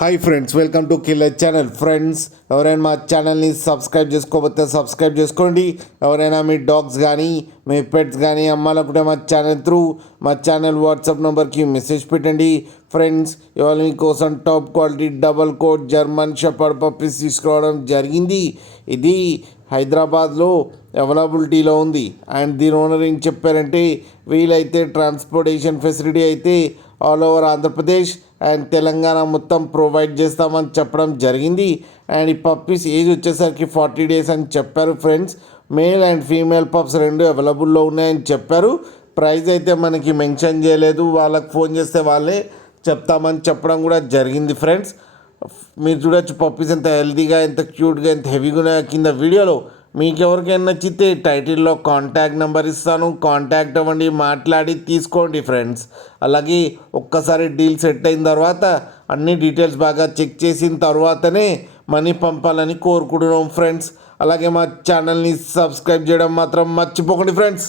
Hi friends, welcome to killer channel. Friends, ఎవరైనా మా ఛానల్ని సబ్స్క్రైబ్ చేసుకోకపోతే సబ్స్క్రైబ్ చేసుకోండి. ఎవరైనా మీ డాగ్స్ కానీ మీ పెట్స్ కానీ అమ్మాలనుకుంటే మా ఛానల్ వాట్సాప్ నెంబర్కి మెసేజ్ పెట్టండి. ఫ్రెండ్స్, ఇవాళ మీకోసం top quality double coat German shepherd puppies తీసుకురావడం జరిగింది. ఇది హైదరాబాద్లో అవైలబిలిటీలో ఉంది. అండ్ దీని ఓనర్ ఏం చెప్పారంటే, వీలైతే ట్రాన్స్పోర్టేషన్ ఫెసిలిటీ అయితే all over Andhra Pradesh and Telangana మొత్తం ప్రొవైడ్ చేస్తామని చెప్పడం జరిగింది. అండ్ ఈ పప్పీస్ ఏజ్ వచ్చేసరికి 40 days అని చెప్పారు. Friends, male and female pups రెండు అవైలబుల్లో ఉన్నాయని చెప్పారు. ప్రైస్ అయితే మనకి మెన్షన్ చేయలేదు. వాళ్ళకి ఫోన్ చేస్తే వాళ్ళే చెప్తామని చెప్పడం కూడా జరిగింది. ఫ్రెండ్స్, మీరు చూడొచ్చు పప్పీస్ ఎంత హెల్తీగా, ఎంత క్యూట్గా, ఎంత హెవీగా ఉన్నాయో కింద వీడియోలో. మీకు ఎవరికైనా నచ్చితే టైటిల్లో కాంటాక్ట్ నెంబర్ ఇస్తాను, కాంటాక్ట్ అవ్వండి, మాట్లాడి తీసుకోండి. ఫ్రెండ్స్, అలాగే ఒక్కసారి డీల్ సెట్ అయిన తర్వాత అన్ని డీటెయిల్స్ బాగా చెక్ చేసిన తర్వాతనే మనీ పంపాలని కోరుకుంటున్నాం. ఫ్రెండ్స్, అలాగే మా ఛానల్ని సబ్స్క్రైబ్ చేయడం మాత్రం మర్చిపోకండి. ఫ్రెండ్స్.